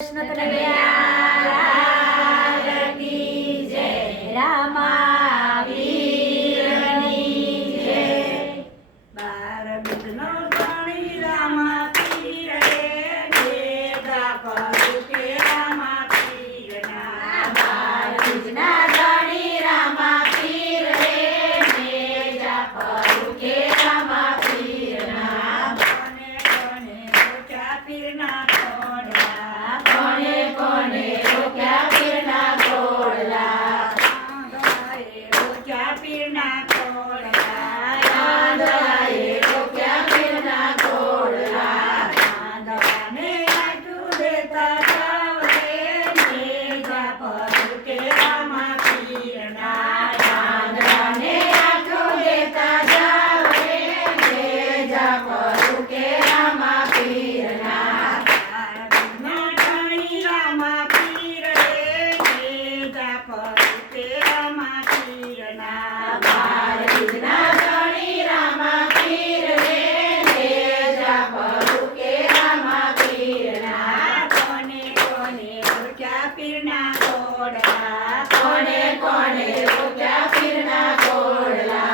કૃષ્ણ કનૈયા કી જય, રામા વીરની જય. બાર બીજનો ધણી રામા પીર રે, ભેગા કરું કે રામા પીરના. બાર બીજના ધણી રામા પીર રે, મેજા કરું કે રામા પીરના. કોને કોને રોક્યા પીરના ઘોડલા, કોને કોને રોક્યા પીરના ઘોડલા. આંધળાએ રોક્યા પીરના ઘોડલા, આંધળાએ રોક્યા પીરના ઘોડલા. આંધળાને આટલું દેતા જાવ રે, મેજા કરું કે રામા પીરના. આંધળાને આટલું દેતા જાવ રે, મેજા કરું કે રામા પીરના. બાર બીજના ધણી રામા પીર રે, મેજા કરું કે રામા પીરના. બાર બીજના ધણી રામા પીર રે, મેજા કરું કે રામા પીરના. કોને કોને રોક્યા પીરના ઘોડલા, કોને કોને રોક્યા પીરના ઘોડલા.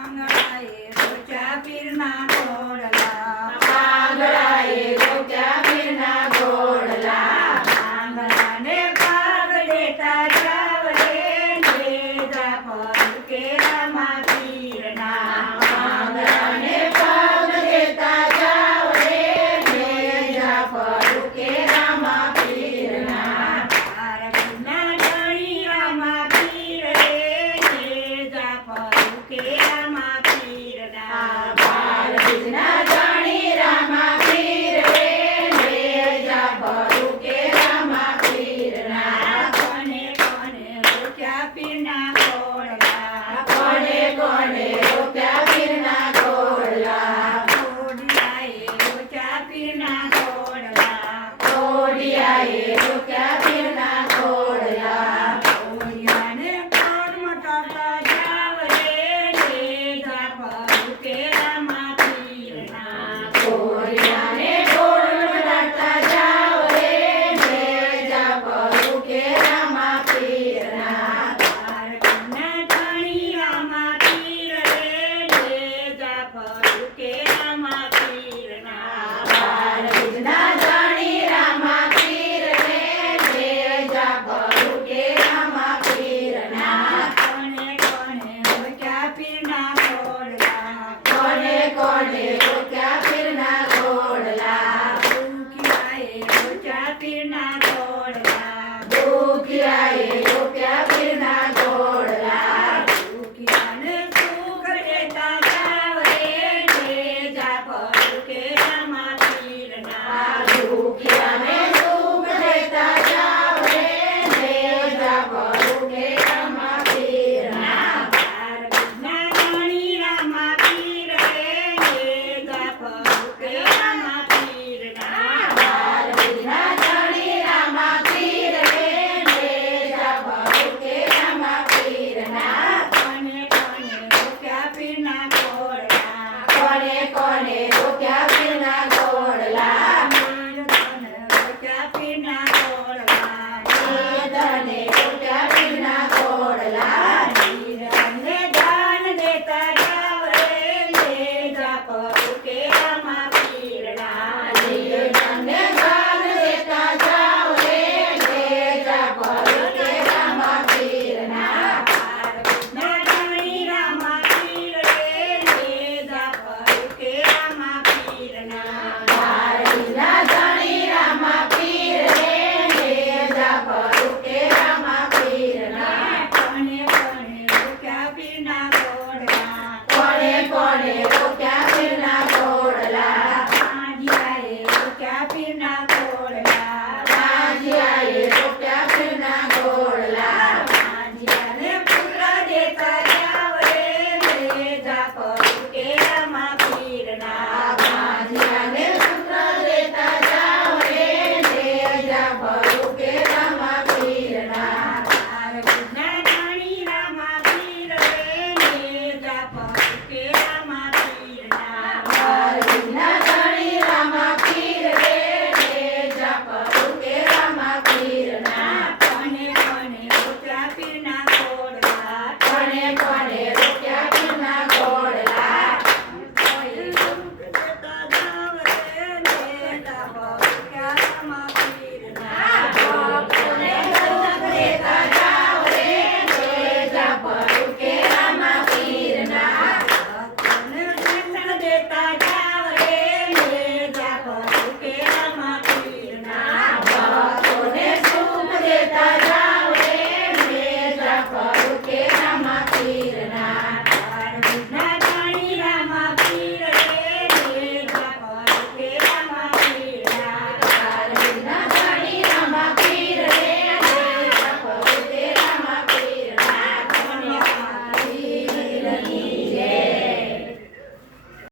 આંગળાએ રોક્યા પીરના ઘોડલા, આંગળાએ રોક્યા પીરના ઘોડલા. આંગળાને ભાગ દેતા જાવ રે, મેજા કરું કે રામા પીરના. આંગળાને પગ દેતા જાવ રે, મેજા કરું કે રામા પીરના. બાર બીજના ધણી રામા પીર રે, મેજા કરું કે રામા પીરના. બાર બીજના ધણી રામા પીર રે, મેજા કરું કે રામા પીરના. કોને કોને રોક્યા પીરના ઘોડલા, કોને કોને રોક્યા પીરના ઘોડલા. ઘોડિયાએ રોક્યા પીરના ઘોડલા, ઘોડિયાએ રોક્યા પીરના ઘોડલા. ઘોડિયાને કોણ મટાડતા જાવ રે, મેજા કરું કે રામા પીરના. ઘોડિયાને ગોળ મટાડતા જાવ રે, મેજા કરું કે રામા પીરના. બાર બીજના ધણી રામા પીર રે, મેજા કરું કે રામા પીરના. બાર બીજના ધણી રામા પીર રે, મેજા કરું કે રામા પીરના. કોને કોને રોક્યા પીરના ઘોડલા, કોને કોને રોક્યા પીરના ઘોડલા. દુખિયાએ રોક્યા પીરના ઘોડલા, દુખિયાએ રોક્યા પીરના ઘોડલા. દુખિયાને સુખ દેતા જાવ રે, મેજા કરું કે રામા પીરના. દુખિયાને